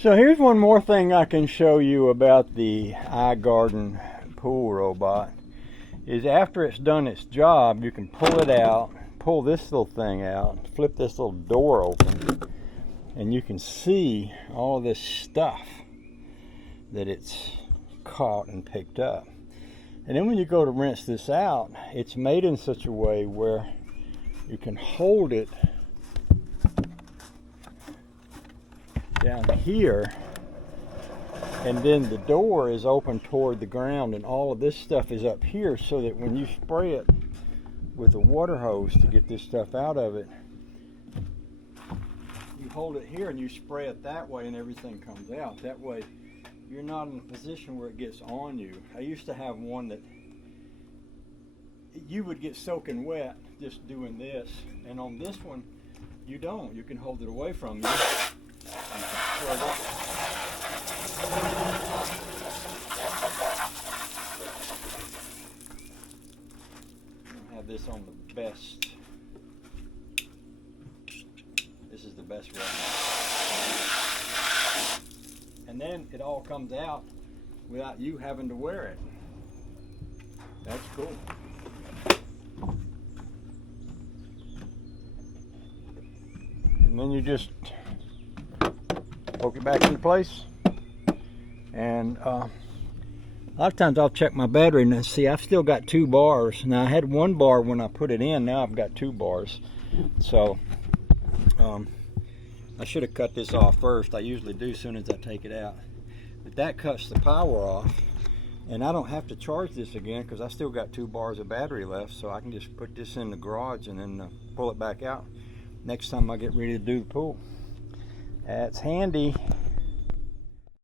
So here's one more thing I can show you about the iGarden pool robot. Is after it's done its job, you can pull it out, pull this little thing out, flip this little door open, and you can see all this stuff that it's caught and picked up. And then when you go to rinse this out, it's made in such a way where you can hold it down here, and then the door is open toward the ground, and all of this stuff is up here, so that when you spray it with a water hose to get this stuff out of it, you hold it here and you spray it that way and everything comes out. That way you're not in a position where it gets on you. I used to have one that you would get soaking wet just doing this, and on this one you don't. You can hold it away from you. Have this on the best. This is the best way. And then it all comes out without you having to wear it. That's cool. And then you just poke it back into place. And a lot of times I'll check my battery and see I've still got 2 bars. Now I had 1 bar when I put it in, now I've got 2 bars. So I should have cut this off first. I usually do as soon as I take it out. But that cuts the power off, and I don't have to charge this again because I still got 2 bars of battery left, so I can just put this in the garage and then pull it back out next time I get ready to do the pool. That's handy.